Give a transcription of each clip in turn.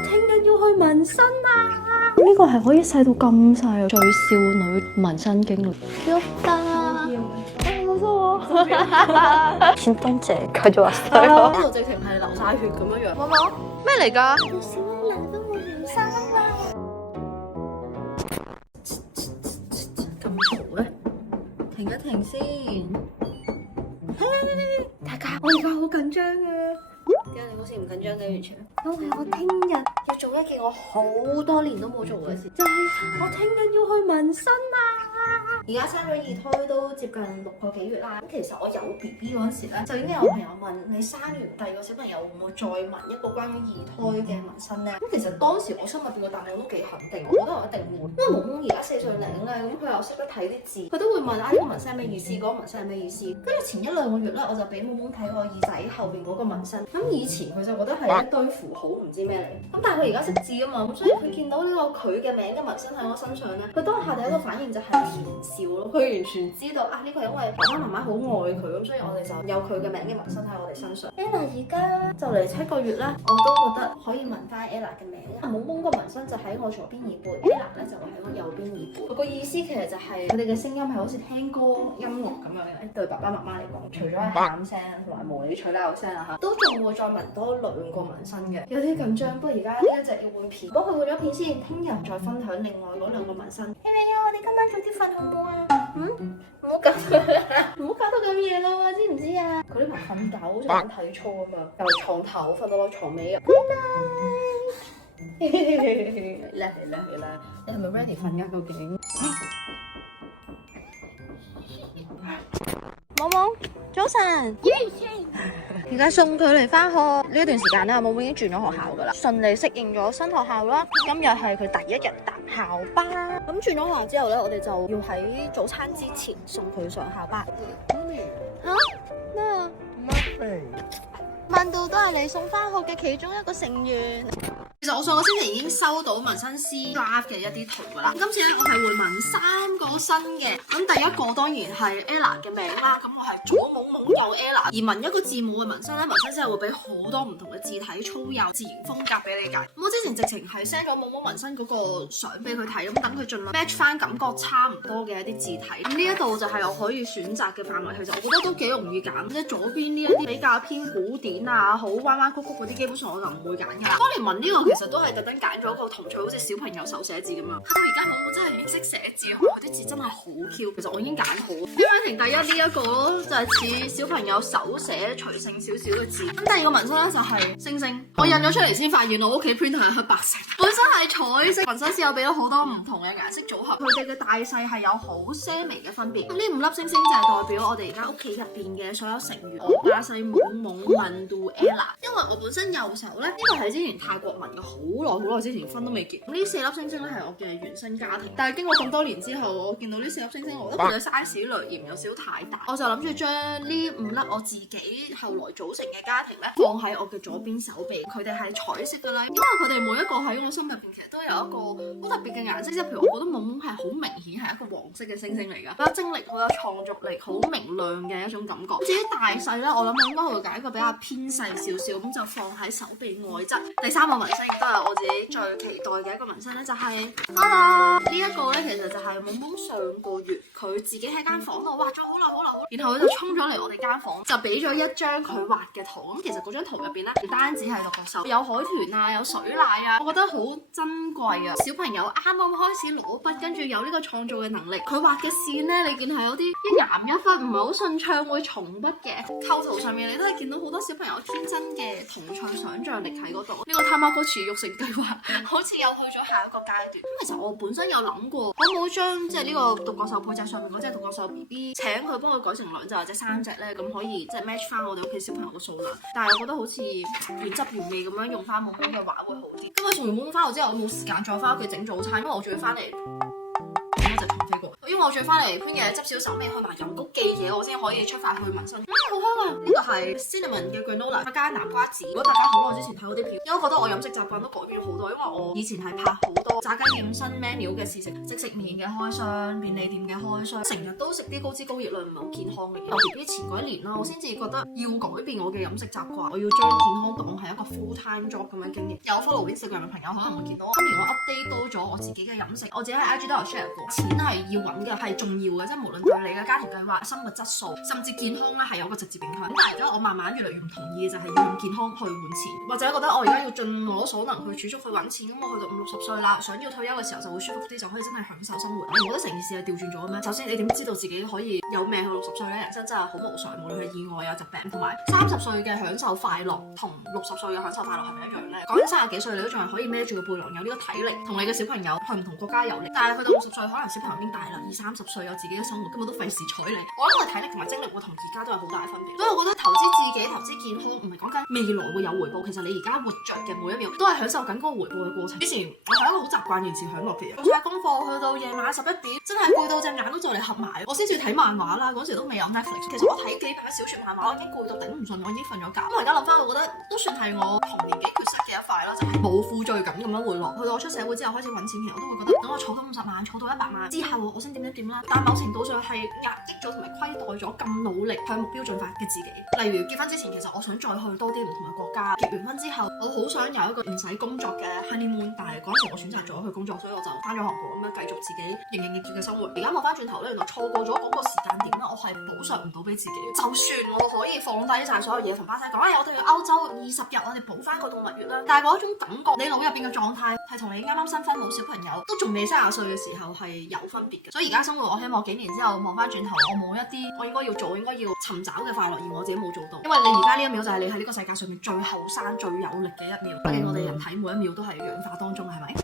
我聽日要去紋身啊！呢個係可以細到咁細，最少女紋身經歷。진던제 가져왔어요. 呢度直情係流晒血咁樣樣。摸摸咩嚟㗎？小威男都會完生啦！咁嘈咧，停一停先。大家，我而家好緊張啊！點解你好似唔緊張嘅完全？因為我聽日要做一件我好多年都冇做嘅事，就係我聽日要去紋身啊！而家生咗二胎都接近6個幾月啦。咁其實我有 BB 嗰陣時咧，就已經有朋友問你生完第二個小朋友會唔會再紋一個關於二胎嘅紋身咧？咁其實當時我心入邊嘅答案都幾肯定，我覺得我一定會。因為毛毛而家4歲零咧，咁佢又識得睇啲字，佢都會問啊呢個紋身係咩意思，嗰個紋身係咩意思。跟住前1、2個月咧，我就俾毛毛睇我耳仔後邊嗰個紋身。咁以前佢就覺得係一堆符號，唔知咩嚟。咁但係佢而家識字啊嘛，咁所以佢見到呢個佢嘅名嘅紋身喺我身上咧，佢當下第一個反應就係甜笑咯。佢完全知道啊呢個係因為爸爸媽媽好愛佢，咁所以我哋就有佢嘅名嘅紋身喺我哋身上。Ella 而家就嚟7個月啦，我都覺得可以紋翻 Ella 嘅名。毛毛個紋身就喺我左邊耳背，Ella 咧就會喺我右邊耳背。個意思其實就係佢哋嘅聲音係好似聽歌音樂咁樣嘅，對爸爸媽媽嚟講，除咗係喊聲同埋無理取鬧聲啊嚇，都仲會再紋多2個紋身嘅，有啲緊張。不過而家呢一隻要換片，不過佢換咗片先，聽日再分享另外嗰2個紋身。係咪啊？我哋今晚早啲瞓好唔好啊？唔好搞唔好搞到咁夜咯，知唔知啊？佢呢排瞓覺好似玩體操啊嘛，由床頭瞓到落床尾啊！叻嚟啦！你係咪 ready 瞓㗎？究竟？毛毛，早晨。而家送佢嚟返學呢一段時間咧，毛毛已經轉咗學校㗎啦，順利適應咗新學校啦。今日係佢第1日搭校巴。咁轉咗學校之後咧，我哋就要喺早餐之前送佢上校巴。嚇？咩啊？問到都係你送返學嘅其中一個成員。其實我上個星期已經收到紋身師 draft 嘅一啲圖㗎啦。今次咧我係會紋3個身嘅。咁第一個當然係 Ella 嘅名啦。咁我係左懵懵右 Ella。而紋一個字母嘅紋身咧，紋身師係會俾好多唔同嘅字體、粗幼、自然風格俾你㗎。咁我之前直情係 send 咗懵懵紋身嗰個相俾佢睇，咁等佢盡量 match 翻感覺差唔多嘅一啲字體。咁呢一度就係我可以選擇嘅範圍，其實我覺得都幾容易揀。即係左邊呢一啲比較偏古典啊，好彎彎曲曲嗰啲，基本上我就唔會揀㗎啦。當年紋呢個其實都係特登揀咗個童趣，好似小朋友手寫字咁樣。到而家我真係已經識寫字，佢啲字真係好 Q。其實我已經揀好。第一呢一個咯，就係似小朋友手寫隨性少少嘅字。咁第二個紋身咧就係星星。我印咗出嚟先發現我屋企 printer 係黑白色，本身係彩色。紋身師有俾咗好多唔同嘅顏色組合，佢哋嘅大細係有好些微嘅分別。咁呢5粒星星就係代表我哋而家屋企入邊嘅所有成員。我家細懵懵紋到 Ella， 因為我本身右手咧呢個係之前泰國紋嘅，好耐之前婚都未結。咁呢4粒星星咧係我嘅原生家庭，但係經過咁多年之後，我見到呢4粒星星，我覺得佢嘅 size 略嫌有少太大，我就諗住將呢5粒我自己後來組成嘅家庭咧放喺我嘅左邊手臂。佢哋係彩色嘅啦，因為佢哋每一個喺我心入邊其實都有一個好特別嘅顏色，即係譬如我覺得懵懵係好明顯係一個黃色嘅星星嚟㗎，好有精力、好有創造力、好明亮嘅一種感覺。至於大細咧，我諗我應該會揀一個比較偏細少少，咁就放喺手臂外側。第3個紋身亦都係我自己最期待嘅一個紋身咧，就係呢一個咧，其實就係懵懵上個月佢自己喺間房度畫咗好耐，然後佢就衝咗嚟我哋間房，就俾咗一張佢畫嘅圖。咁其實嗰張圖入邊咧，唔單止係獨角獸，有海豚啊，有水獺啊，我覺得好珍貴啊！小朋友啱啱開始攞筆，跟住有呢個創造嘅能力，佢畫嘅線咧，你見係有啲一岩一忽，唔係好順暢，會重筆嘅構圖上面，你都係見到好多小朋友天真嘅童趣想像力喺嗰度。呢個 Tamagotchi 育成計劃好似又去咗下一個階段。咁其實我本身有諗過，可唔可以將即係呢個獨角獸配隻上面嗰隻獨角獸 BB 請佢幫佢改成2隻或者3隻咧，咁可以即係 match 翻我哋屋企小朋友嘅數量。但係我覺得好似原汁原味咁樣用翻懵懵嘅畫會好啲。咁我送完懵懵翻學之後，我冇時間再翻屋企整早餐，因為我仲要翻嚟。因為我仲要翻嚟搬嘢執小手尾去埋郵局記者我先可以出發去紋身。好香啊！呢個係 cinnamon 嘅 granola 加南瓜子。如果大家好耐之前睇我啲片，因為我覺得我飲食習慣都改變咗好多，因為我以前係拍好多炸雞點新 menu 嘅試食，即食麵嘅開箱、便利店嘅開箱，成日都食啲高脂高熱量唔係好健康嘅嘢。尤其前嗰1年啦，我先至覺得要改變我嘅飲食習慣，我要將健康當係一個 full time job 咁樣經營。有 follow Instagram 嘅朋友可能會見到，今年我 update 多咗我自己嘅飲食，我自己喺 IG 都有 share 過。錢係要揾嘅，係重要嘅，即係無論對你嘅家庭計劃、生活質素，甚至健康咧係有個直接影響。咁但係而家我慢慢越嚟越唔同意嘅就係要用健康去換錢，或者覺得我而家要盡我所能去儲蓄去揾錢。咁我去到50-60歲啦，想要退休嘅時候就會舒服啲，就可以真係享受生活。你唔覺得成件事係調轉咗咩？首先你點知道自己可以有命去60歲咧？人生真係好無常，無論係意外啊、疾病，同埋30歲嘅享受快樂同60歲嘅享受快樂係咪一樣咧？講緊30幾歲你都仲係可以孭住個背囊，有呢個體力同你嘅小朋友去唔同國家遊歷，但係去到60歲可能小朋友已經大啦，20-30歲有自己嘅生活，根本都費事睬你。我諗我體力同埋精力會同而家都有好大分別，所以我覺得投資自己、投資健康唔係講緊未來會有回報，其實你而家活着嘅每一秒都係享受緊嗰個回報嘅過程。之前我係一個好習慣延遲享樂嘅人，做晒功課去到夜晚11點，真係攰到隻眼都就嚟合埋，我先至睇漫畫啦。嗰時都未有 Netflix， 其實我睇幾本小說漫畫，我已經攰到頂唔順，我已經瞓咗覺。咁我而家諗翻，我覺得都算係我童年幾缺失嘅一塊啦，就係冇負罪感咁樣回落。去到我出社會之後開始揾錢，其實我都會覺得，等我儲到50萬，儲到100萬之後，我先點啦。但某程度上係壓抑咗同埋虧待咗咁努力向目標進發嘅自己。例如結婚之前，其實我想再去多啲唔同嘅國家。結完婚之後，我好想有一個唔使工作嘅 honeymoon， 但係嗰時我選擇咗去工作，所以我就翻咗韓國咁樣繼續自己營營役役嘅生活。而家望翻轉頭咧，原來錯過咗嗰個時間點咧，我係補償唔到俾自己。就算我可以放低晒所有嘢，同巴西講，我哋去歐洲20日，我哋補翻個動物園啦。但係嗰種感覺，你腦入邊嘅狀態係同你啱啱新婚冇小朋友，都仲未30歲嘅時候係有分別嘅。所以而家生活，我希望幾年之後望翻轉頭，我冇一啲我應該要做、應該要尋找嘅快樂，而我自己冇做到。因為你而家呢一秒就係你喺呢個世界上面最後生、最有力嘅一秒。畢竟我哋人體每一秒都係氧化當中，係咪？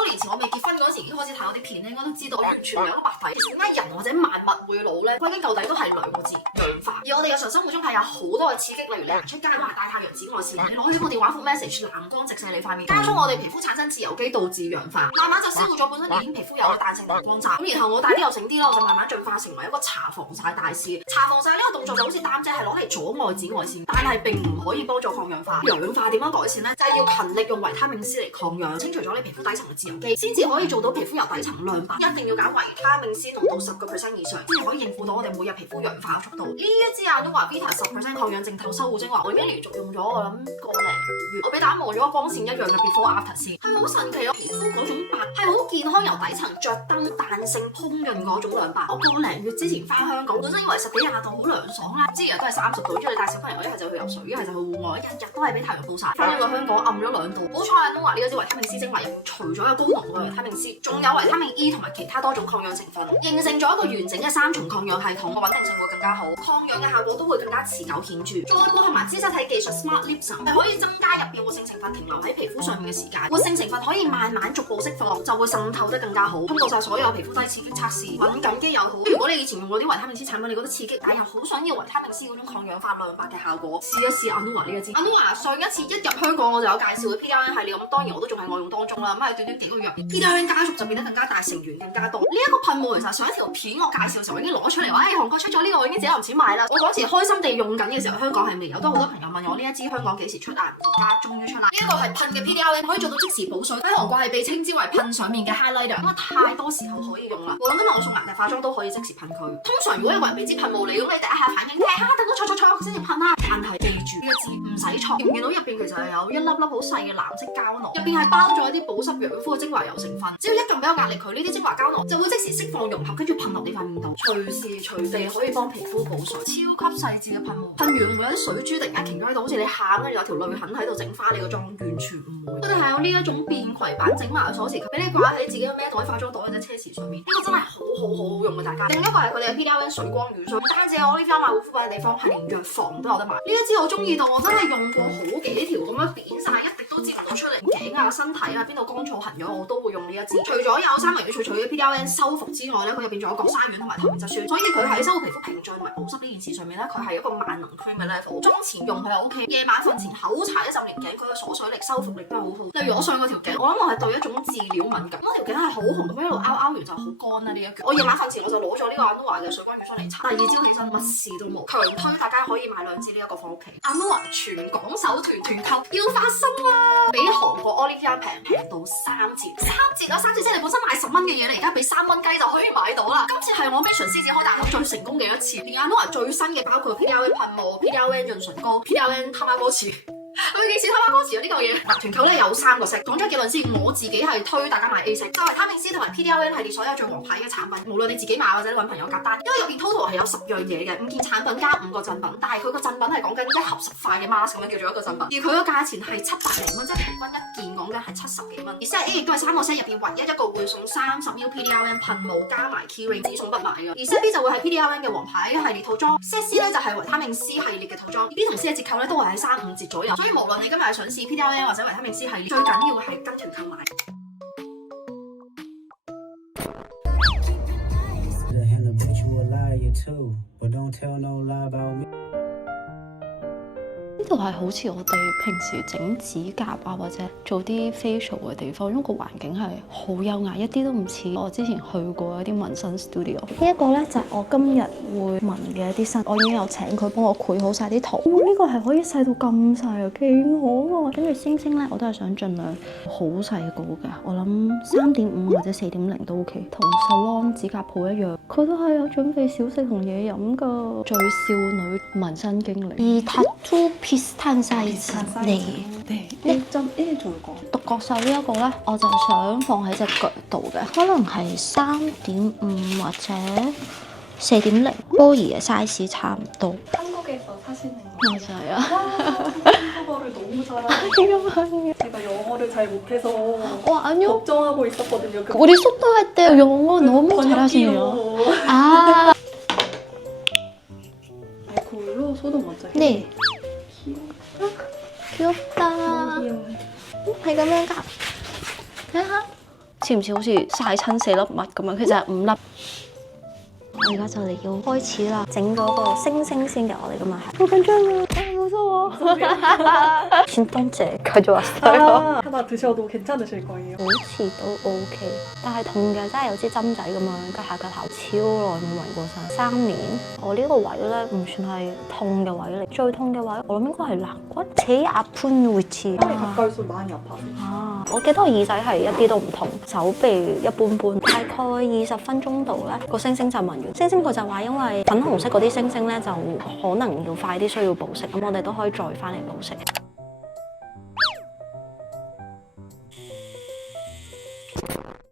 多年前我未結婚嗰時已經開始睇我啲片咧，應該都知道完全有一個白底。其實點解人或者萬物會老咧？歸根究底都係2個字：氧化。而我哋日常生活中係有好多嘅刺激，例如你行出街都係大太陽紫外線，你攞起個電話覆 message， 藍光直射你塊面，加速我哋皮膚產生自由基，導致氧化，慢慢就消耗咗本身已經皮膚有嘅彈性同光澤。咁然後我大啲又醒啲啦，我就慢慢進化成為一個搽防曬大師。搽防曬呢個動作就好似擔遮，係攞嚟阻礙紫外線，但係並唔可以幫助抗氧化。氧化點樣改善呢？就係要勤力用維他命 C 嚟抗氧，清除咗你皮膚底層嘅自由基，先至可以做到皮膚由底層亮白。一定要揀維他命 C 濃度10% 以上，先至可以應付到我哋每日皮膚氧化嘅速度。呢一支Anua Vita 10% 抗氧淨透修護精華，我已經連續用咗我諗個零月。我俾大家望咗個光線一樣嘅 before after 先，係好神奇啊！皮膚嗰種白係好健康，由底層着燈彈性烹潤嗰種亮白。我個零月之前翻香港，本身以為10幾20度好涼爽啦，之前都係30度，跟住你帶小朋友一係就去游水，一係就去戶外，日日都係俾太陽暴曬。翻咗個香港暗咗2度，好彩Anua呢一支維他命 C 精華入面除咗有高濃嘅維他命 C， 仲有維他命 E 同埋其他多種抗氧成分，形成咗一個完整嘅3重抗氧系統，個穩定性會更加好，抗氧嘅效果都會更加持久顯著。再配合埋脂質體技術 Smart Lips， 係可以增加入邊活性成分停留喺皮膚上面嘅時間，活性成分可以慢慢逐步釋放，就會滲透得更加好。通過晒所有皮膚低刺激測試，敏感肌又好。如果你以前用過啲維他命 C 產品，你覺得刺激，但又好想要維他命 C 嗰種抗氧化亮白嘅效果，試一試Anua呢一支。Anua上一次一入香港我就有介紹嘅 PDRN 系列，咁當然我都仲係愛用當中啦。咁係短短幾個月入面 PDRN 家族就變得更加大，成員更加多。呢一個噴霧其實上一條片我介紹嘅時候我已經攞出嚟話，韓國出咗呢個，我已經自己揞錢買啦。我嗰時開心地用緊嘅時候，香港係未有，都好多朋友問我呢一支香港幾時出啊？而家終於出啦！呢一個係噴嘅 PDRN，可以做到即時補水，喺韓國係被稱之為噴上面嘅 highlighter，因為太多時候可以用啦。無論今日我送顏嘅化妝都可以即時噴佢。通常如果有個人俾支噴霧你，咁你第一下反應咧等我坐先至噴啦。但係記住呢個字唔使錯，見唔見到入邊其實係有一粒粒好細嘅藍色膠囊，入邊係包咗一啲保濕養膚嘅精華油成分。只要一撳俾我壓力佢，呢啲精華膠囊就會即時釋放融合，跟住噴落你塊面度，隨時隨地可以幫皮膚補水，超級細緻嘅噴霧。噴完會有啲水珠突然間停咗喺度，好似你喊跟住有條淚痕喺度整花你個妝，完全唔會。佢哋係有呢一種便攜版整埋鎖匙，俾你掛喺自己嘅孭袋、化妝袋或者車匙上面。呢個真係好用嘅，大家。另一個係佢哋嘅 PDRN 水光乳霜，唔單止我呢間買護膚品嘅地方，係連藥房都有得買。呢一支我中意到我真係用過好幾條咁樣扁晒，一滴都接唔到出嚟，頸啊、身體啊邊度乾燥痕咗，我都會用呢一支。除咗有三文魚萃取嘅 PDRN 修復之外咧，佢入邊仲有角鯊烷同埋透明質酸，所以佢喺修復皮膚屏障同埋保濕呢件事上面咧，佢係一個萬能 cream 嘅 level。妝前用佢係 OK， 夜晚瞓前口搽一浸連頸，佢嘅鎖水力、修復力都係好好。例如我上嗰條頸，我諗我係對一種飼料敏感，嗰條頸係好紅，咁一路拗完就好乾啦呢一橛。我夜晚瞓前我就攞咗呢個 Anua 嘅水光乳霜嚟搽，第二朝起身乜事都冇。強推大家可以買2支呢一個放屋企。Anua 全港首團購要發生啦，比韓國 Olivia 平到3折啊！3折即係你本身買10蚊嘅嘢，你而家俾3蚊雞就可以買到啦。今次係我 Mission 獅子開大盒最成功嘅一次，連 Anua 最新嘅包括 PDRN 噴霧、PDRN 潤唇膏、PDRN 他媽哥池。佢幾似他媽哥池啊呢嚿嘢？團購咧有3個色，講咗結論先，我自己係推大家買 A 色，作為維他命 C 同埋 PDRN 系列所有最王牌嘅產品，無論你自己買或者你揾朋友夾單，因為入邊 total 係有10樣嘢嘅，5件產品加5個贈品，但係佢個贈品係講緊1盒10塊嘅 mask 咁樣叫做一個贈品，而佢個價錢係700零蚊，即係平均一件講緊係70幾蚊。而 set A 亦都係3個 set 入邊唯一一個會送30ml PDRN 噴霧加埋 keyring， 只送不買嘅。而 set B 就會係 PDRN 嘅王牌系列套裝 ，set C 咧就係維他命 C 系列嘅套裝 ，B 同 C 嘅折扣咧都係喺3、5折左右，所以無論你今日係想試 PDRN 或者維他命 C 系列，最緊要係跟團購買。呢度係好似我哋平時整指甲啊，或者做啲 facial 嘅地方，因為個環境係好優雅，一啲都唔似我之前去過一啲紋身 studio。呢一個咧就係我今日會紋嘅一啲身，我已經有請佢幫我繪好晒啲圖。呢個係可以細到咁細啊，幾好啊！跟住星星咧，我都係想盡量好細個嘅，我諗3.5或者4.0都 OK。同 salon 指甲鋪一樣，佢都係有準備小食同嘢飲噶。最少女紋身經理。tattoo 비슷한 사이즈. 네. 네. 1.1 左右。獨角獸呢一個咧，我就想放喺隻腳度嘅，可能係3.5或者4.0，波兒嘅 size 差唔多。 한국에서 사시는 거 맞아요. 한국어를 너무 잘하시고 제가 영어를 잘 못해서 아니요. 걱정하고 있었거든요. 우리 소통할 때 영어 너무 잘하시네요. 아. 알코올로 소독 먼저 해요. 네. 귀엽다. 귀여워. 係咁樣㗎，睇下似唔似好似曬親4粒襪咁樣？其實係5粒。我而家就嚟要開始啦，整嗰個星星先嘅，我哋今日係好緊張啊！진통제 가져왔어요. 하나 드셔도 괜찮으실 거예요. 好似都 OK， 但係痛嘅，真係有支針仔咁樣拮下拮下，超耐冇紋過身，3年。我呢個位咧唔算係痛嘅位嚟，最痛嘅位我諗應該係肋骨。제일 아픈 위치。 가까울수록 많이 아파요.啊！我記得我耳仔係一啲都唔痛，手臂一般般。大概20分鐘度咧，個星星就紋完。星星佢就話因為粉紅色嗰啲星星咧就可能要快啲需要保濕，咁我哋都可以再翻嚟保濕。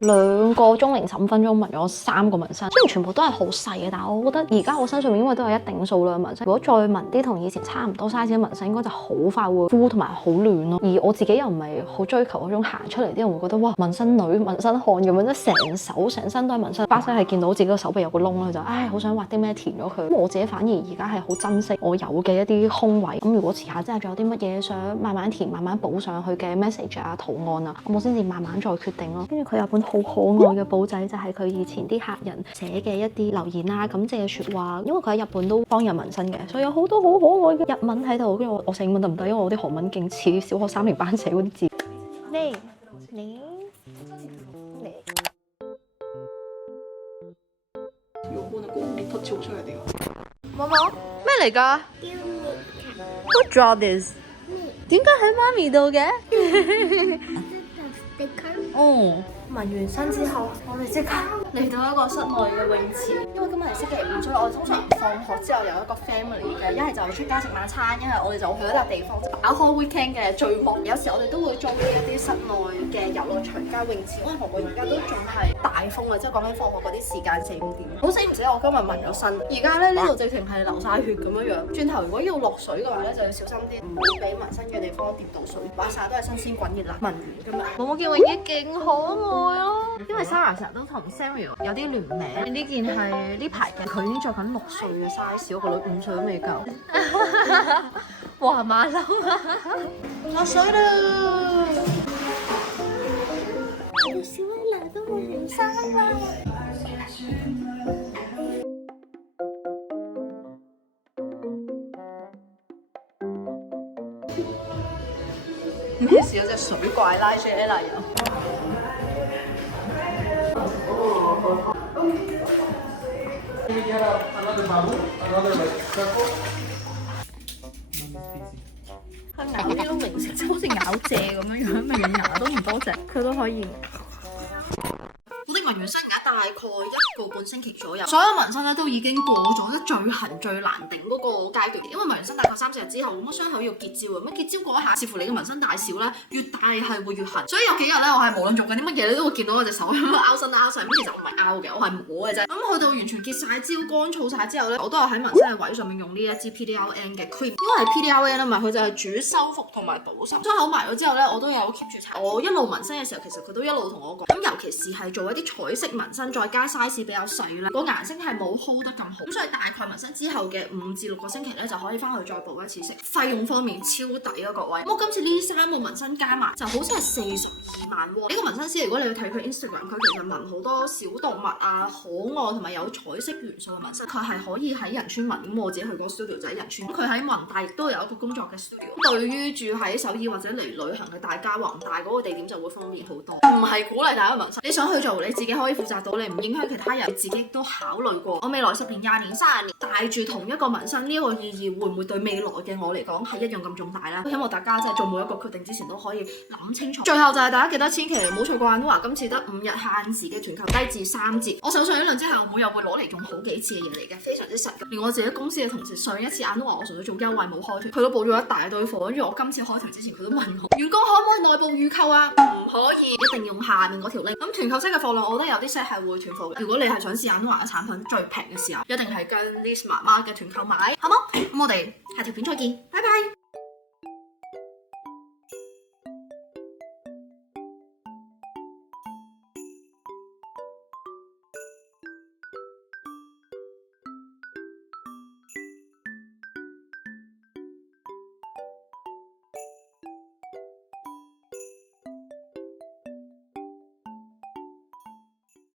2個鐘零15分鐘紋咗3個紋身，雖然全部都係好細嘅，但係我覺得而家我身上面因為都有一定數量紋身，如果再紋啲同以前差唔多 size 嘅紋身，應該就好快會枯同埋好亂咯。而我自己又唔係好追求嗰種行出嚟，啲人會覺得哇紋身女、紋身漢咁樣，即係成手成身都係紋身。巴西係見到自己個手臂有個窿咧，就好想畫啲咩填咗佢。咁我自己反而而家係好珍惜我有嘅一啲空位。咁如果遲下真係仲有啲乜嘢想慢慢填、慢慢補上去嘅 message 啊、圖案啊，咁我先至慢慢再決定咯。跟住佢有本好可愛嘅簿仔，就係佢以前啲客人寫嘅一啲留言啊、感謝嘅説話。因為佢喺日本都幫人紋身嘅，所以有好多好可愛嘅日文喺度。跟住我寫英文得唔得？因為我啲韓文勁似小學3年班寫嗰啲字。你요거는 꼭 리터치 오셔야 돼요. 뭐뭐? 咩嚟㗎？Who draw this？ 點解喺媽咪度嘅？哦。紋完身之後，我哋即刻嚟到一個室內嘅泳池。因為今日係星期5，所以我哋通常放學之後有一個 family 嘅，一係就出街食晚餐，一係我哋就去一笪地方打開 weekend 嘅聚幕。有時我哋都會租呢一啲室內嘅遊樂場加泳池，因為韓國而家都仲係大風啊，即係講緊放學嗰啲時間4、5點。好死唔死，我今日紋咗身，而家咧呢度直情係流晒血咁樣樣。轉頭如果要落水嘅話咧，就要小心啲，唔好俾紋身嘅地方掂到水。話晒都係新鮮滾熱辣紋完㗎嘛。我件泳衣勁可愛咯，因為 Sarah 成日都同 Samuel 有啲聯名，呢件係呢排嘅，佢已經着緊6歲嘅 size，我個女5歲都未夠。哇馬騮落水啦！我的小威拿到我件衫啦！咩事？有隻水怪拉住 Ella 又。佢咬呢種形式，即係好似咬蔗咁樣樣，咪連牙都唔多隻，佢都可以。我的紋完身大概1個半星期左右，所有紋身咧都已經過咗即最痕最難頂嗰個階段，因為紋完身大概3-4日之後，咁傷口要結焦咁結焦嗰一下，視乎你嘅紋身大小咧，越大係會越痕。所以有幾日咧，我係無論做緊啲乜嘢，你都會見到我隻手咁樣拗身拗勢。咁其實我唔係拗嘅，我係摸嘅啫。咁去到完全結晒焦、乾燥晒之後咧，我都有喺紋身嘅位上面用呢一支 PDLN 嘅 cream，因為係 PDLN 啊嘛，佢就係主修復同埋保濕。傷口埋咗之後咧，我都有 keep 住搽。我一路紋身嘅時候，其實佢都一路同我講，咁尤其是係做一啲彩色紋身，再加 size 比較細咧，個顏色係冇 hold 得咁好。咁所以大概紋身之後嘅5至6個星期咧，就可以翻去再補一次色。費用方面超抵啊各位！咁我今次呢3個紋身加埋就好似係42萬喎。呢個紋身師如果你去睇佢 Instagram，佢其實紋好多小動物啊、可愛同埋有彩色元素嘅紋身，佢係可以喺仁川紋。咁我自己去嗰個 studio 就喺仁川，佢喺弘大亦都有一個工作嘅 studio。對於住喺首爾或者嚟旅行嘅大家，弘大嗰個地點就會方便好多。唔係鼓勵大家紋身，你想去做你自己可以負責到，你唔影響其他人，自己都考慮過。我未來10年、20年、30年帶住同一個紋身，呢個意義會唔會對未來嘅我嚟講係一樣咁重大呢？希望大家即係做每一個決定之前都可以諗清楚。最後就係大家記得千祈唔好錯過眼都話今次得5日限時嘅團購低至3折。我手上呢兩支係我每日會攞嚟用好幾次嘅嘢嚟嘅，非常之實用。連我自己公司嘅同事上一次眼都話我純粹做優惠冇開團，佢都報咗一大堆貨，跟住我今次開團之前佢都問我員工可唔可以內部預購啊？唔可以，一定用下面嗰條 link。咁團購式嘅貨量，我覺得有啲 set 係會斷貨嘅。如果你係想試眼都話嘅產品最平嘅時候，一定係跟 Liz 媽媽嘅團購買，好冇？咁我哋下條片再見，拜拜。